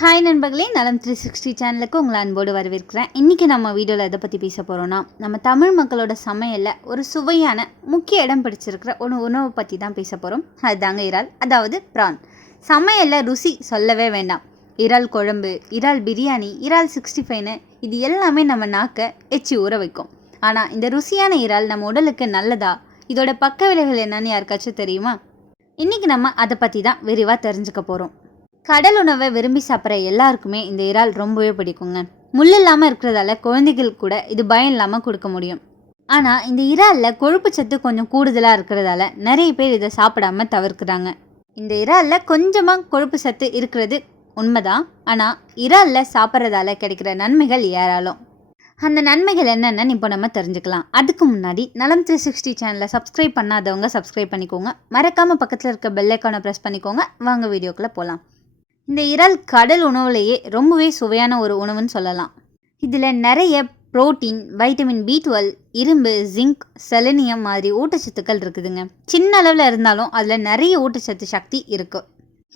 Hi நண்பர்களே, நலம் 360 சேனலுக்கு உங்களை அன்போடு வரவேற்கிறேன். இன்றைக்கி நம்ம வீடியோவில் எதை பற்றி பேச போகிறோன்னா, நம்ம தமிழ் மக்களோட சமையலில் ஒரு சுவையான முக்கிய இடம் பிடிச்சிருக்கிற ஒரு உணவை பற்றி தான் பேச போகிறோம். அதுதாங்க இறால், அதாவது ப்ரான். சமையலில் ருசி சொல்லவே வேண்டாம். இறால் குழம்பு, இறால் பிரியாணி, இறால் 65ன்னு இது எல்லாமே நம்ம நாக்கை எச்சி ஊற வைக்கும். ஆனால் இந்த ருசியான இறால் நம்ம உடலுக்கு நல்லதா? இதோட பக்க விளைவுகள் என்னன்னு யாருக்காச்சும் தெரியுமா? இன்றைக்கி நம்ம அதை பற்றி தான் விரிவாக தெரிஞ்சுக்க போகிறோம். கடல் உணவை விரும்பி சாப்பிட்ற எல்லாருக்குமே இந்த இறால் ரொம்பவே பிடிக்குங்க. முள் இல்லாமல் இருக்கிறதால குழந்தைகள் கூட இது பயம் இல்லாமல் கொடுக்க முடியும். ஆனால் இந்த இறாலில் கொழுப்பு சத்து கொஞ்சம் கூடுதலாக இருக்கிறதால நிறைய பேர் இதை சாப்பிடாம தவிர்க்கிறாங்க. இந்த இறாலில் கொஞ்சமாக கொழுப்பு சத்து இருக்கிறது உண்மைதான். ஆனால் இறாலில் சாப்பிட்றதால கிடைக்கிற நன்மைகள் ஏராளம். அந்த நன்மைகள் என்னென்னு இப்போ நம்ம தெரிஞ்சுக்கலாம். அதுக்கு முன்னாடி நலம் 360 சேனலை சப்ஸ்கிரைப் பண்ணாதவங்க சப்ஸ்கிரைப் பண்ணிக்கோங்க. மறக்காமல் பக்கத்தில் இருக்க பெல் ஐக்கானை ப்ரெஸ் பண்ணிக்கோங்க. வாங்க வீடியோக்குள்ளே போகலாம். இந்த இறால் கடல் உணவுலேயே ரொம்பவே சுவையான ஒரு உணவுன்னு சொல்லலாம். இதில் நிறைய புரோட்டீன், வைட்டமின் B12, இரும்பு, ஜிங்க், செலனியம் மாதிரி ஊட்டச்சத்துக்கள் இருக்குதுங்க. சின்ன அளவில் இருந்தாலும் அதில் நிறைய ஊட்டச்சத்து சக்தி இருக்குது.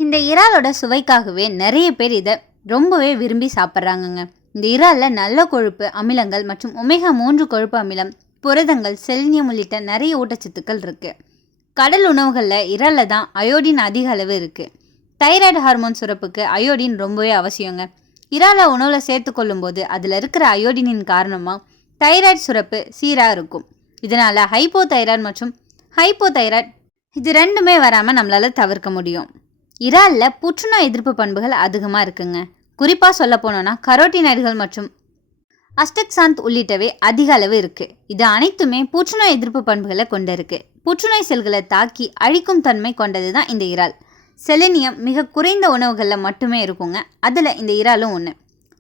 இந்த இறாலோட சுவைக்காகவே நிறைய பேர் இதை ரொம்பவே விரும்பி சாப்பிட்றாங்கங்க. இந்த இறாலில் நல்ல கொழுப்பு அமிலங்கள் மற்றும் ஒமேகா 3 கொழுப்பு அமிலம், புரதங்கள், செலனியம் உள்ளிட்ட நிறைய ஊட்டச்சத்துக்கள் இருக்குது. கடல் உணவுகளில் இறாலில் தான் அயோடின் அதிக அளவு இருக்குது. தைராய்டு ஹார்மோன் சுரப்புக்கு அயோடின் ரொம்பவே அவசியங்க. இறாலை உணவில் சேர்த்து கொள்ளும்போது அதில் இருக்கிற அயோடினின் காரணமாக தைராய்டு சுரப்பு சீராக இருக்கும். இதனால் ஹைப்போதைராய்டு மற்றும் ஹைப்போதைராய்டு இது ரெண்டுமே வராமல் நம்மளால் தவிர்க்க முடியும். இறாலில் புற்றுநோய் எதிர்ப்பு பண்புகள் அதிகமாக இருக்குங்க. குறிப்பாக சொல்ல போனோன்னா கரோட்டினாய்டுகள் மற்றும் அஸ்டக்சாந்த் உள்ளிட்டவை அதிக அளவு இருக்குது. இது அனைத்துமே புற்றுநோய் எதிர்ப்பு பண்புகளை கொண்டு இருக்குது. புற்றுநோய் செல்களை தாக்கி அழிக்கும் தன்மை கொண்டது தான் இந்த இறால். செலினியம் மிக குறைந்த உணவுகளில் மட்டுமே இருக்குங்க. அதில் இந்த இறாலும் ஒன்று.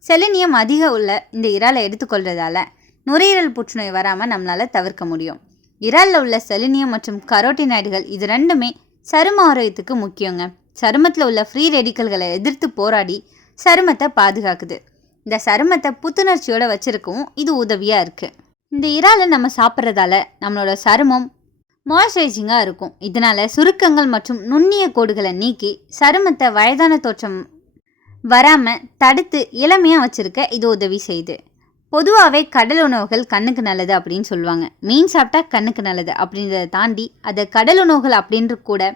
செலினியம் அதிக உள்ள இந்த இறாலை எடுத்துக்கொள்கிறதால நுரையீரல் புற்றுநோய் வராமல் நம்மளால் தவிர்க்க முடியும். இறாலில் உள்ள செலினியம் மற்றும் கரோட்டினாய்டுகள் இது ரெண்டுமே சரும ஆரோக்கியத்துக்கு முக்கியங்க. சருமத்தில் உள்ள ஃப்ரீ ரெடிக்கல்களை எதிர்த்து போராடி சருமத்தை பாதுகாக்குது. இந்த சருமத்தை புத்துணர்ச்சியோடு வச்சுருக்கவும் இது உதவியாக இருக்குது. இந்த இறாலை நம்ம சாப்பிட்றதால நம்மளோட சருமம் மாய்ஸ்சரைசிங்காக இருக்கும். இதனால் சுருக்கங்கள் மற்றும் நுண்ணிய கோடுகளை நீக்கி சருமத்தை வயதான தோற்றம் வராமல் தடுத்து இளமையாக வச்சுருக்க இது உதவி செய்யுது. பொதுவாகவே கடல் உணவுகள் கண்ணுக்கு நல்லது அப்படின்னு சொல்லுவாங்க. மீன் சாப்பிட்டா கண்ணுக்கு நல்லது அப்படின்றத தாண்டி அதை கடல் உணவுகள் அப்படின்ற கூட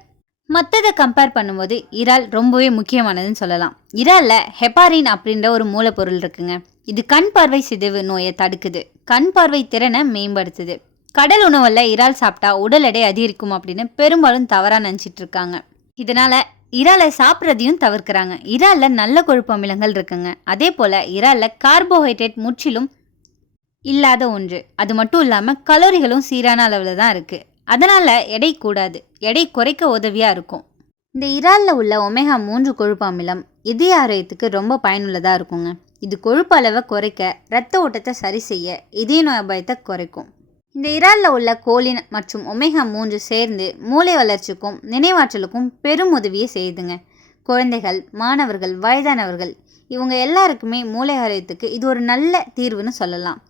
மற்றதை கம்பேர் பண்ணும்போது இறால் ரொம்பவே முக்கியமானதுன்னு சொல்லலாம். இறாலில் ஹெப்பாரின் அப்படின்ற ஒரு மூலப்பொருள் இருக்குங்க. இது கண் பார்வை சிதைவு நோயை தடுக்குது, கண் பார்வை திறனை மேம்படுத்துது. கடல் உணவில் இறால் சாப்பிட்டா உடல் எடை அதிகரிக்கும் அப்படின்னு பெரும்பாலும் தவறாக நினச்சிட்டு இருக்காங்க. இதனால் இறாலை சாப்பிட்றதையும் தவிர்க்கிறாங்க. இறாலில் நல்ல கொழுப்பு அமிலங்கள் இருக்குங்க. அதே போல் இறாலில் கார்போஹைட்ரேட் முற்றிலும் இல்லாத ஒன்று. அது மட்டும் இல்லாமல் கலோரிகளும் சீரான அளவில் தான் இருக்குது. அதனால் எடை கூடாது, எடை குறைக்க உதவியாக இருக்கும். இந்த இறாலில் உள்ள ஒமேகா 3 கொழுப்பு அமிலம் இதய ஆரோக்கியத்துக்கு ரொம்ப பயனுள்ளதாக இருக்குங்க. இது கொழுப்பு அளவை குறைக்க, இரத்த ஓட்டத்தை சரி செய்ய, இதய நோய் அபாயத்தை குறைக்கும். இந்த இறாலில் உள்ள கோலின் மற்றும் ஒமேகா 3 சேர்ந்து மூளை வளர்ச்சிக்கும் நினைவாற்றலுக்கும் பெரும் உதவியை செய்யுதுங்க. குழந்தைகள், மாணவர்கள், வயதானவர்கள் இவங்க எல்லாருக்குமே மூளை ஆரோக்கியத்துக்கு இது ஒரு நல்ல தீர்வுன்னு சொல்லலாம்.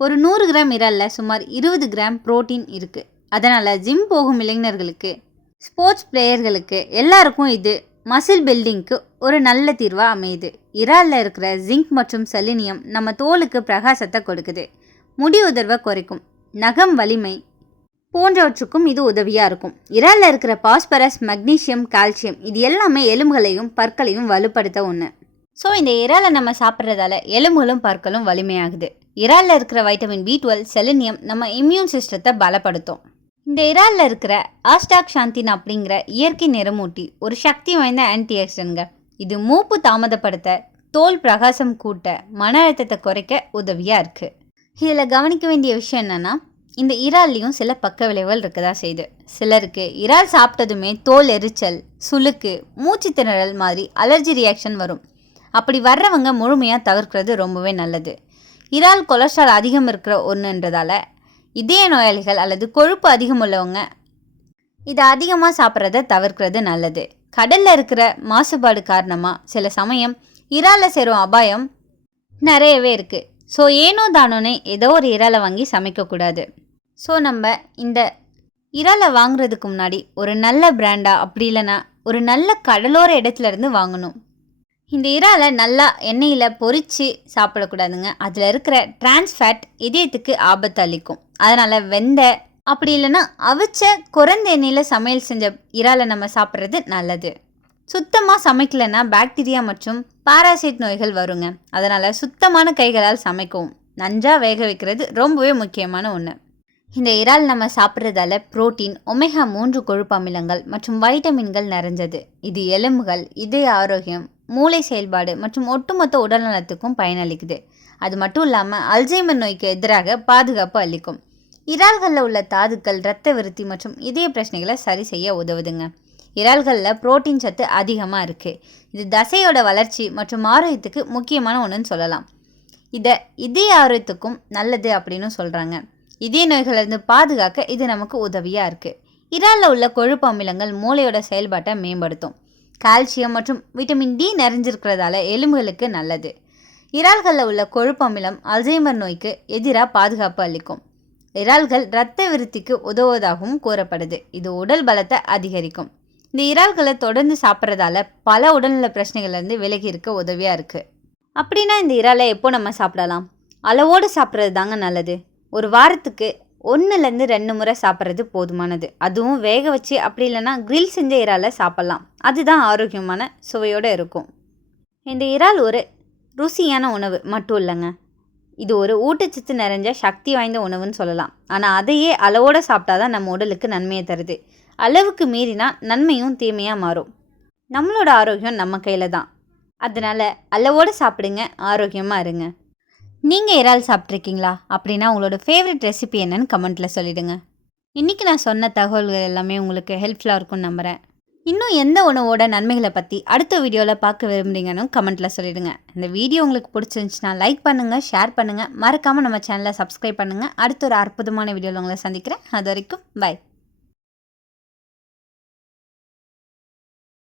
ஒரு 100 கிராம் இறாலில் சுமார் 20 கிராம் புரோட்டீன் இருக்குது. அதனால் ஜிம் போகும் இளைஞர்களுக்கு, ஸ்போர்ட்ஸ் பிளேயர்களுக்கு எல்லாருக்கும் இது மசில் பில்டிங்க்கு ஒரு நல்ல தீர்வாக அமையுது. இறாலில் இருக்கிற ஜிங்க் மற்றும் செலினியம் நம்ம தோலுக்கு பிரகாசத்தை கொடுக்குது, முடி உதிர்வை குறைக்கும், நகம் வலிமை போன்றவற்றுக்கும் இது உதவியாக இருக்கும். இறாலில் இருக்கிற பாஸ்பரஸ், மக்னீசியம், கால்சியம் இது எல்லாமே எலும்புகளையும் பற்களையும் வலுப்படுத்த ஒன்று. ஸோ இந்த இறாலை நம்ம சாப்பிட்றதால எலும்புகளும் பற்களும் வலிமையாகுது. இறாலில் இருக்கிற வைட்டமின் B12, செலினியம் நம்ம இம்யூன் சிஸ்டத்தை பலப்படுத்தும். இந்த இறாலில் இருக்கிற ஆஸ்டாக்சாந்தின் அப்படிங்கிற இயற்கை நிறமூட்டி ஒரு சக்தி வாய்ந்த ஆன்டி ஆக்சிடென்ட்ங்க. இது மூப்பு தாமதப்படுத்த, தோல் பிரகாசம் கூட்ட, மன அழுத்தத்தை குறைக்க உதவியாக இருக்குது. இதில் கவனிக்க வேண்டிய விஷயம் என்னென்னா, இந்த இறால்லையும் சில பக்க விளைவுகள் இருக்கதா செய்யுது. சிலருக்கு இறால் சாப்பிட்டதுமே தோல் எரிச்சல், சுளுக்கு, மூச்சு திணறல் மாதிரி அலர்ஜி ரியாக்ஷன் வரும். அப்படி வர்றவங்க முழுமையாக தவிர்க்கிறது ரொம்பவே நல்லது. இறால் கொலஸ்ட்ரால் அதிகம் இருக்கிற ஒன்றுன்றதால இதய நோயாளிகள் அல்லது கொழுப்பு அதிகம் உள்ளவங்க இதை அதிகமாக சாப்பிட்றத தவிர்க்கிறது நல்லது. கடலில் இருக்கிற மாசுபாடு காரணமாக சில சமயம் இறாலில் சேரும் அபாயம் நிறையவே இருக்குது. ஸோ ஏனோ தானோன்னு ஏதோ ஒரு இறாலை வாங்கி சமைக்கக்கூடாது. ஸோ நம்ம இந்த இறாலை வாங்குறதுக்கு முன்னாடி ஒரு நல்ல பிராண்டாக, அப்படி இல்லைன்னா ஒரு நல்ல கடலோர இடத்துலேருந்து வாங்கணும். இந்த இறாலை நல்லா எண்ணெயில் பொரித்து சாப்பிடக்கூடாதுங்க. அதில் இருக்கிற டிரான்ஸ் ஃபேட் இதயத்துக்கு ஆபத்து அளிக்கும். அதனால் அப்படி இல்லைன்னா அவிச்ச குறைந்த எண்ணெயில் சமையல் செஞ்ச இறாலை நம்ம சாப்பிட்றது நல்லது. சுத்தமாக சமைக்கலைன்னா பாக்டீரியா மற்றும் பாராசைட் நோய்கள் வருங்க. அதனால் சுத்தமான கைகளால் சமைக்கவும் நன்றாக வேக வைக்கிறது ரொம்பவே முக்கியமான ஒன்று. இந்த இறால் நம்ம சாப்பிட்றதால புரோட்டீன், ஒமேகா 3 கொழுப்பு அமிலங்கள் மற்றும் வைட்டமின்கள் நிறைஞ்சது. இது எலும்புகள், இதய ஆரோக்கியம், மூளை செயல்பாடு மற்றும் ஒட்டுமொத்த உடல் நலத்துக்கும் பயனளிக்குது. அது மட்டும் இல்லாமல் அல்சைமர் நோய்க்கு எதிராக பாதுகாப்பு அளிக்கும். இறால்களில் உள்ள தாதுக்கள் இரத்த விருத்தி மற்றும் இதய பிரச்சனைகளை சரி செய்ய உதவுதுங்க. இறால்களில் புரோட்டீன் சத்து அதிகமாக இருக்குது. இது தசையோட வளர்ச்சி மற்றும் ஆரோக்கியத்துக்கு முக்கியமான ஒன்றுன்னு சொல்லலாம். இதை இதய ஆரோக்கியத்துக்கும் நல்லது அப்படின்னு சொல்கிறாங்க. இதய நோய்களிலிருந்து பாதுகாக்க இது நமக்கு உதவியாக இருக்குது. இறாலில் உள்ள கொழுப்பு அமிலங்கள் மூளையோட செயல்பாட்டை மேம்படுத்தும். கால்சியம் மற்றும் விட்டமின் டி நிறைஞ்சிருக்கிறதால எலும்புகளுக்கு நல்லது. இறால்களில் உள்ள கொழுப்பு அமிலம் அல்சைமர் நோய்க்கு எதிராக பாதுகாப்பு அளிக்கும். இறால்கள் இரத்த விருத்திக்கு உதவுவதாகவும் கூறப்படுது. இது உடல் பலத்தை அதிகரிக்கும். இந்த இறால்களை தொடர்ந்து சாப்பிட்றதால பல உடல்நல பிரச்சனைகள்லேருந்து விலகி இருக்க உதவியாக இருக்குது. அப்படின்னா இந்த இறாலை எப்போ நம்ம சாப்பிடலாம்? அளவோடு சாப்பிட்றது தாங்க நல்லது. ஒரு வாரத்துக்கு 1லேருந்து 2 முறை சாப்பிட்றது போதுமானது. அதுவும் வேக வச்சு அப்படி இல்லைன்னா கிரில் செஞ்ச இறாலை சாப்பிட்லாம். அதுதான் ஆரோக்கியமான சுவையோடு இருக்கும். இந்த இறால் ஒரு ருசியான உணவு மட்டும் இல்லைங்க. இது ஒரு ஊட்டச்சத்து நிறைஞ்ச சக்தி வாய்ந்த உணவுன்னு சொல்லலாம். ஆனால் அதையே அளவோடு சாப்பிட்டா தான் நம்ம உடலுக்கு நன்மையை தருது. அளவுக்கு மீறினா நன்மையும் தீமையாக மாறும். நம்மளோட ஆரோக்கியம் நம்ம கையில் தான். அதனால் அளவோடு சாப்பிடுங்க, ஆரோக்கியமாக இருங்க. நீங்கள் இறால் சாப்பிட்ருக்கீங்களா? அப்படின்னா உங்களோட ஃபேவரட் ரெசிபி என்னன்னு கமெண்ட்டில் சொல்லிவிடுங்க. இன்றைக்கி நான் சொன்ன தகவல்கள் எல்லாமே உங்களுக்கு ஹெல்ப்ஃபுல்லாக இருக்கும்னு நம்புகிறேன். இன்னும் எந்த உணவோட நன்மைகளை பற்றி அடுத்த வீடியோவில் பார்க்க விரும்புகிறீங்கன்னு கமெண்ட்டில் சொல்லிவிடுங்க. இந்த வீடியோ உங்களுக்கு பிடிச்சிருந்துச்சுன்னா லைக் பண்ணுங்கள், ஷேர் பண்ணுங்கள், மறக்காமல் நம்ம சேனலை சப்ஸ்கிரைப் பண்ணுங்கள். அடுத்த ஒரு அற்புதமான வீடியோவில் உங்களை சந்திக்கிறேன். அது வரைக்கும் பை.